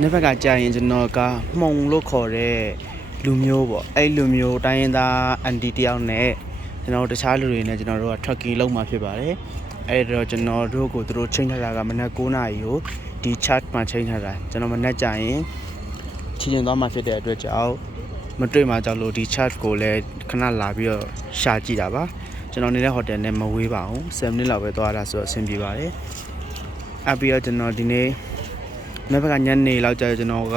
နေ့ဘက်ကကြာရင်ကျွန်တော်ကမှုံလို့ခေါ်တဲ့လူမျိုးပေါ့အဲ့လူမျိုးတိုင်းရင်းသားအန်တီတယောက်နဲ့ကျွန်တော်တခြားလူတွေနဲ့ကျွန်တော်တို့က trucking လုပ်မှာဖြစ်ပါတယ်အဲ့တော့ကျွန်တော်တို့ကိုသူတို့ချိန်ထားတာကမနက်9:00 နာရီကိုဒီ chat မှာချိန်ထားတာကျွန်တော်မနက်ကြာရင်ချင်းချင်းသွားမှာဖြစ်တဲ့အတွက်ကြောင့်မတွေ့မှာကြောက်လို့ဒီ chat ကိုလည်းခဏလာပြီးတော့ရှာကြည့်တာပါကျွန်တော်နေတဲ့ဟိုတယ်နဲ့မဝေးပါဘူး7 မိနစ်လောက်ပဲသွားတာဆိုတော့အဆင်ပြေပါတယ်အပြီးတော့ကျွန်တော်ဒီနေ့နေ့ဘက်ကညနေလောက်ကြာကျွန်တော်က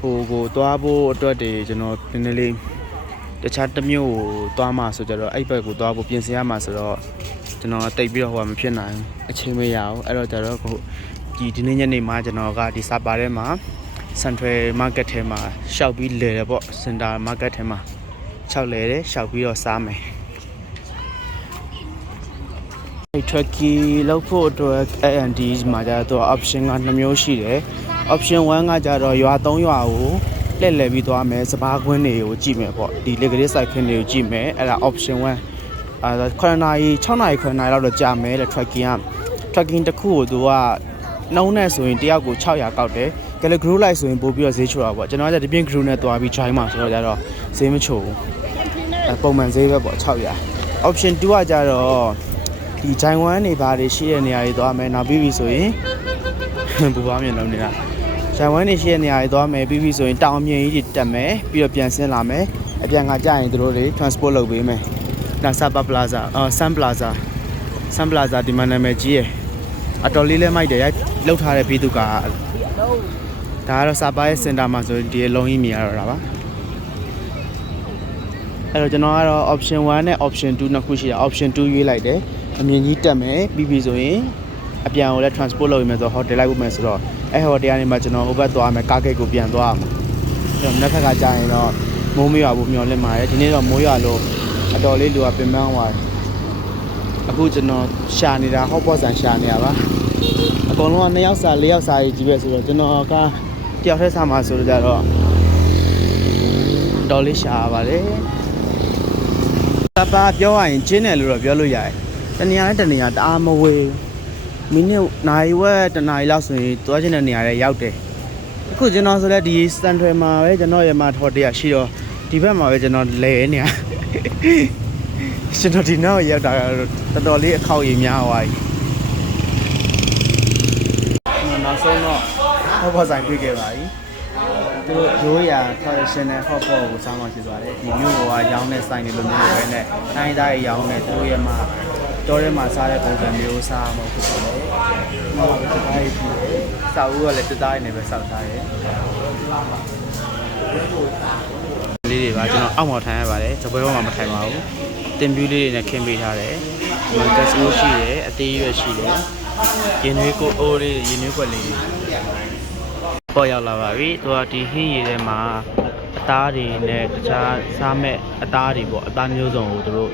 ဟိုကိုသွားဖို့အတွက်တွေကျွန်တော်နည်းနည်းလေးတခြားတစ်မျိုးကိုသွားမှာဆိုကြတော့အဲ့ဘက်ကိုသွားဖို့ပြင်ဆင်ရမှာဆိုတော့ကျွန်တော်တိတ်ပြီးတော့ဟိုမဖြစ်နိုင်အချိန်မရအောင်အဲ့တော့ကျတော့ဒီနေ့ညနေမှာကျွန်တော်ကဒီစာပါထဲမှာ Central Market ထဲမှာရှောက်ပြီးလဲတယ်ပေါ့ Center Market ထဲမှာ6လဲတယ်ရှောက်ပြီးတော့စားမယ်trucking လောက်ဖို့အတွက် A&D မှာကျတော့ option က2မျိုးရှိတယ် option 1ကကျတော့ရွာ3ရွာကိုလှည့်လည်ပြီးသွားမယ်စပါးခွင်းတွေကိုကြည့်မယ်ပေါ့ဒီလေကလေးစိုက်ခင်းတွေကိုကြည့်မယ်အဲ့ဒါ option 19နာရီ6နာရီ9နာရီလောက်တော့ကြာမယ်လေ trucking တစ်ခုကိုသူကနှုံးနဲ့ဆိုရင်တယောက်ကို600ကောက်တယ်ကလေး group လိုက်ဆိုရင်ပို့ပြီးတော့ဈေးချိုတာပေါ့ကျွန်တော်ကဒီပြင် group နဲ့တွားပြီး join မှာဆိုတော့ကျတော့ဈေးမချိုဘူးပုံမှန်ဈေးပဲပေါ့600 option 2ကကျတော့ဒီဂျိုင်ဝမ်နေပါတွေရှိတဲ့နေရာတွေသွားမယ်နောက်ပြီးပြီဆိုရင်ဘူပါမြင်လုံးနေတာဂျိုင်ဝမ်နေရှိတဲ့နေရာတွေသွားမယ်ပြီးပြီဆိုရင်တောင်မြင်ကြီးတွေတက်မယ်ပြီးတော့ပြန်ဆင်းလာမယ်အပြန်ကကြာရင်တို့တွေ transport လုပ်ပေးမယ်ဒါဆာပါပလာဇာဆန်ပလာဇာဒီမှာနာမည်ကြီးရယ်အတော်လေးလဲမိုက်တယ်လောက်ထားတဲ့ပြီးသူကဒါကတော့စာပါရဲ့စင်တာမှာဆိုဒီအလုံးကြီးမြင်ရတော့တာပါအဲ့တော့ကျွန်တော်ကတော့ option 1နဲ့ option 2နှစ်ခုရှိတာ option 2ရွေးလိုက်တယ်အမြင်ကြီးတက်မယ်ပြီးပြီဆိုရင်အပြန်ကိုလည်း transport လုပ်ရမယ်ဆိုတော့ hotel လိုက်ဖို့မယ်ဆိုတော့အဲ့ hotel ကနေမှကျွန်တော် over သွားမယ်ကားဂိတ်ကိုပြန်သွားအောင်အဲ့တော့မနေ့ကကြာရင်တော့မိုးမရွာဘူးမျောလင့်ပါတယ်ဒီနေ့တော့မိုးရွာလို့အတော်လေးလူကပင်ပန်းသွားအခုကျွန်တော်ရှာနေတာဟော့ပေါ့ဆန်ရှာနေတာပါအကောင်လုံးက2ယောက်စာ4ယောက်စာကြီးပဲဆိုတော့ကျွန်တော်ကတယောက်တည်းစားမှာဆိုတော့ကြတော့တော်လေးရှာပါလေတပါပြောရရင်ကျင်းတယ်လို့တော့ပြောလို့ရတယ်တနေရာနဲ့တနေရာတအားမဝေးမိနစ်နိုင်ဝက်တနားရီလောက်ဆိုရင်သွားချင်တဲ့နေရာတွေရောက်တယ်အခုကျွန်တော်ဆိုလဲဒီ Central မှာပဲကျွန်တော်ရမှာထော်တရရှိတော့ဒီဘက်မှာပဲကျွန်တော်လဲနေရကျွန်တော်ဒီနောက်ရောက်တာတော်တော်လေးအခောက်ရည်များသွားပြီနောက်ဆုံးတော့ဟောပေါ်ဆိုင်တွေ့ခဲ့ပါပြီသူတို့ရိုးရာ traditional hot pot ကိုစားမှဖြစ်သွားတယ်ဒီမျိုးကရောင်းတဲ့ဆိုင်တွေလိုမျိုးပဲနဲ့တိုင်းသားတွေရောင်းတဲ့သူတို့ရဲ့မှာတော်ထဲမှာစားတဲ့ပုံစံမျိုးစားမှဖြစ်သွားတယ်။ဟောဒီတိုင်းပြီးတယ်။စာအုပ်ကလည်းတသားရည်နဲ့ပဲစောက်ထားတယ်။လေးတွေပါကျွန်တော်အောက်မှာထိုင်ရပါတယ်။စပွဲပေါ်မှာမထိုင်ပါဘူး။တင်ပြူးလေးတွေနဲ့ခင်းပေးထားတယ်။ဒီတက်ဆိုးရှိတယ်အသေးရွက်ရှိတယ်။ရင်နွေးကိုအိုးလေးရင်နွေးကွက်လေးတွေပေါ်ရောက်လာပါပြီ။သူကဒီဟင်းရည်ထဲမှာအသားတွေနဲ့တခြားစားမဲ့အသားတွေပေါ့အသားမျိုးစုံကိုသူတို့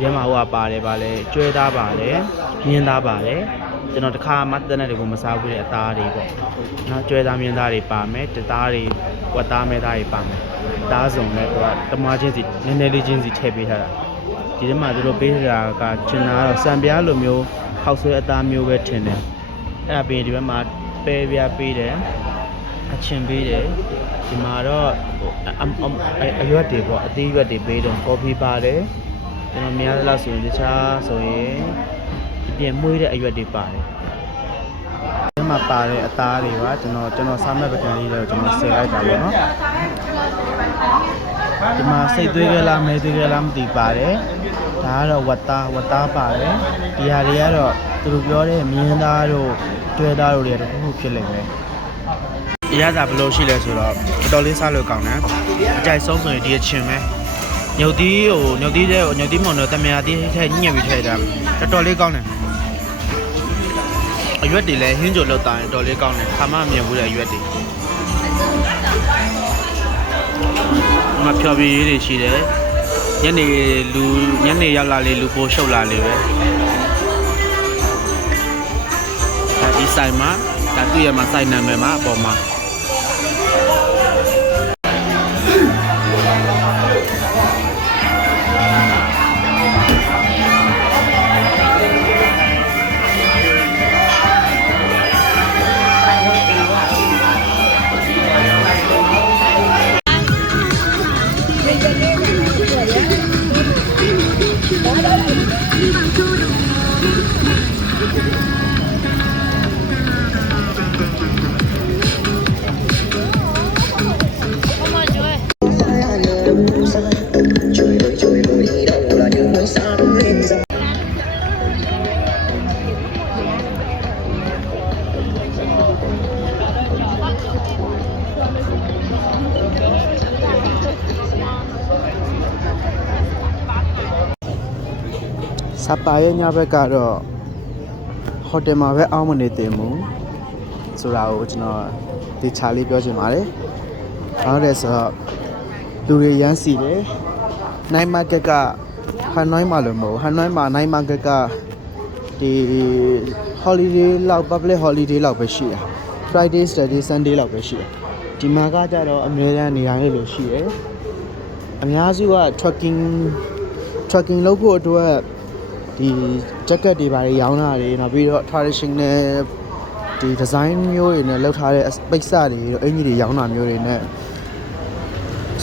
ရဲမှာဟိုကပါတယ်ဗာလဲကျွဲသားပါတယ်မြင်းသားပါတယ်ကျွန်တော်တခါမှတက်တဲ့တွေကိုမစားဘူးတဲ့အသားတွေပေါ့နော်ကျွဲသားမြင်းသားတွေပါမယ်တသားတွေဝက်သားမဲသားတွေပါမယ်သားစုံနဲ့ဟိုကတမွားချင်းစီနည်းနည်းလေးချင်းစီထည့်ပေးထားတာဒီထဲမှာသူတို့ပေးထားတာကကျင်နာတော့စံပြားလိုမျိုးဟောက်ဆွဲအသားမျိုးပဲထင်တယ်အဲ့ဒါပြီးဒီဘက်မှာပဲပြားပေးတယ်အချင်ပေးတယ်ဒီမှာတော့အရွက်တွေပေါ့အသေးရွက်တွေပေးတော့ကော်ဖီပါတယ်ကျွန်တော်များလားဆိုရင်တခြားဆိုရင်ပြင်မွေးတဲ့အရွက်တွေပါတယ်ဒီမှာပါတဲ့အသားတွေပါကျွန်တော်စားမဲ့ပကံလေးတော့ကျွန်တော်ဆယ်လိုက်တာပေါ့နော်ဒီမှာစိတ်သွေးကလားမဲသွေးကလားမသိပါတယ်ဒါကတော့ဝတ်သားပါတယ်ဒီဟာတွေကတော့သူတို့ပြောတဲ့မြင်းသားတို့ကျွဲသားတို့တွေတခုခုဖြစ်လိမ့်မယ်ရတာဘယ်လိုရှိလဲဆိုတော့တော်လေးစားလို့ကောင်းတယ်အကြိုက်ဆုံးဆိုရင်ဒီအချင်းပဲညုတ်သီးမောင်တော့တမယာသီးထည့်ညှက်ပြီးထည့်တာတော်တော်လေးကောင်းတယ်အရွက်တွေလည်းဟင်းကြိုလောက်တာတော်လေးကောင်းတယ်ခါမှမမြင်ဘူးတဲ့အရွက်တွေမဖြော်ပြရေးတွေရှိတယ်ညနေရောက်လာလေလူပိုးရှုပ်လာလေပဲဒီဆိုင်မှာဒါသူ့ရဲ့မှာစိုက်နာမည်မှာအပေါ်မှာ စပါရဲ့ညဘက်ကတော့ဟိုတယ်မှာပဲအောင်းမနေတင်ဘူးဆိုတာကိုကျွန်တော်ဒီချာလေးပြောချင်ပါတယ်။ဟုတ်တယ်ဆိုတော့လူတွေရမ်းစီတယ်။ Night market ကဟန်နွိုင်းမှာလို့မဟုတ်ဟန်နွိုင်းမှာ Night market ကဒီ holiday လောက် public holiday လောက်ပဲရှိတာ။ Friday Saturday Sunday လောက်ပဲရှိတယ်။ဒီမှာကကြတော့အများအားနေရာလေးလို့ရှိတယ်။အများစုက trucking လုပ်ဖို့အတွက်ဒီ jacket တွေပါတယ်ရောင်းတာတွေနောက်ပြီးတော့ traditional ဒီ design မျိုးတွေနဲ့လုပ်ထားတဲ့ပိတ်စတွေအင်ကြီးတွေရောင်းတာမျိုးတွေနဲ့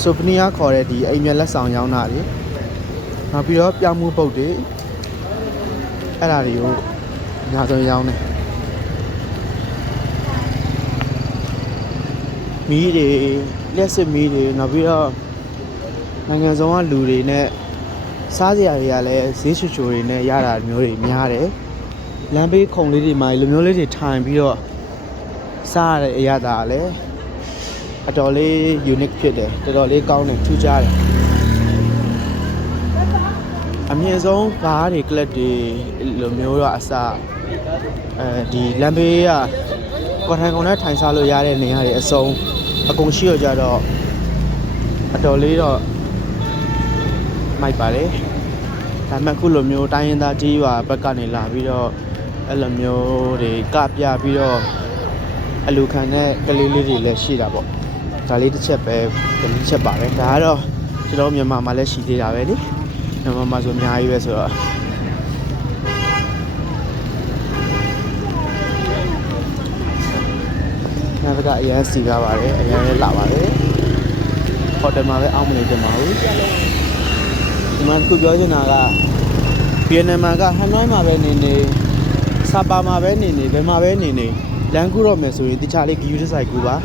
souvenir ခေါ်တဲ့ဒီအိမ်မြက်လက်ဆောင်ရောင်းတာတွေနောက်ပြီးတော့ပြောင်းမှုပုတ်တွေအဲ့ဒါတွေကိုအများဆုံးရောင်းတယ်မီးတွေလက်စစ်မီးတွေနောက်ပြီးတော့နိုင်ငံစုံကလူတွေနဲ့စားစရာတွေကလည်းဈေးချူချူတွေနဲ့ရတာမျိုးတွေများတယ်လမ်းဘေးခုံလေးတွေမှာလူမျိုးလေးတွေထိုင်ပြီးတော့စားရတဲ့အရာဒါလည်းအတော်လေး unique ဖြစ်တယ်တော်တော်လေးကောင်းတယ်ထူးခြားတယ်အမြင့်ဆုံးဘားတွေကလပ်တွေလိုမျိုးတော့အစဒီလမ်းဘေးကကွာထိုင်ကုန်နဲ့ထိုင်စားလို့ရတဲ့နေရာတွေအစုံအကုန်ရှိရကြတော့အတော်လေးတော့မိုက်ပါလေဒါပေမဲ့ခုလိုမျိုးတိုင်းရင်းသားကြီးရွာဘက်ကနေလာပြီးတော့အဲ့လိုမျိုးတွေကပြပြီးတော့အလူခံတဲ့ကလေးလေးတွေလည်းရှိတာပေါ့ဒါလေးတစ်ချက်ပဲတစ်ချက်ပါတယ်ဒါကတော့ကျွန်တော်မြန်မာမှာလည်းရှိသေးတာပဲလေမြန်မာမှာဆိုအများကြီးပဲဆိုတော့နားကအရန်စီကားပါတယ်အရန်လည်းလာပါတယ်ဟိုတယ်မှာပဲအောင်းမနေကြပါဘူးဒီမှာခုပြောချင်တာကဗီယက်နမ်မှာကဟန်နွိုင်းမှာပဲနေစပါမှာပဲနေဘယ်မှာပဲနေလမ်းကူတော့မယ်ဆိုရင်တခြားလေးဂယူဒီဇိုင်ကူပါ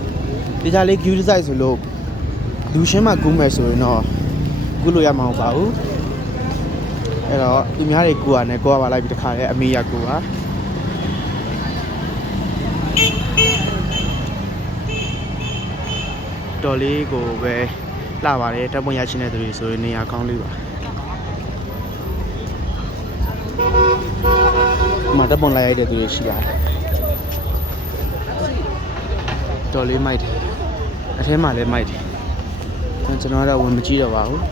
တခြားလေးဂယူဒီဇိုင်ဆိုလို့လူရှင်းမှာကူးမယ်ဆိုရင်တော့ကူးလို့ရမှာမဟုတ်ပါဘူးအဲ့တော့ဒီများတွေကူရတယ်ကိုကပါလိုက်ပြီးတခါလေအမေရကူပါတော်လေးကိုပဲလှပါတယ်တပ်ပွင့်ရရှိတဲ့သူတွေဆိုရင်နေရာကောင်းလေးပါဒီမှာတပ်ပွင့်လိုက်ရတဲ့သူတွေရှိတာတော်လေးမိုက်တယ်အထဲမှာလည်းမိုက်တယ်ကျွန်တော်ကတော့ဝင်မကြည့်တော့ပါဘူး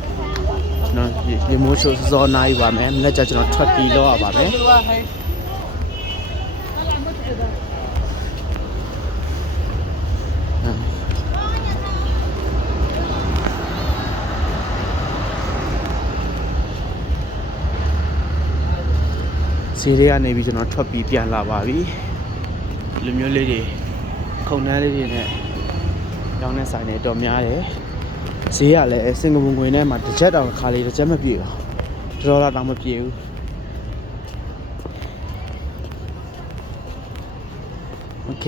ကျွန်တော်ဒီမိုးချိုစောနိုင်ပါမယ်မနေ့ကကျွန်တော်ထွက်တီလောက်ရပါမယ်စီးရဲကနေပြီးကျွန်တော်ထွက်ပြီးပြန်လာပါပြီလူမျိုးလေးတွေခုံနှန်းလေးတွေနဲ့ရောင်းနေဆိုင်နေတော်များတယ်ဈေးကလည်းစင်ကာပူငွေနဲ့မှတစ်ချက်တောင်ခါလေးတစ်ချက်မပြည့်ဘူးဒေါ်လာတောင်မပြည့်ဘူးโอเค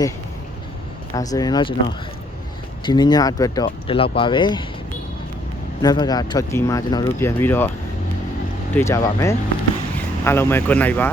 အဲဆိုရင်တော့ကျွန်တော်ဒီနေ့ညအတွက်တော့ဒီလောက်ပါပဲနောက်ဘက်က trucking မှာကျွန်တော်တို့ပြန်ပြီးတော့တွေ့ကြပါမယ်အားလုံးပဲ good night ပါ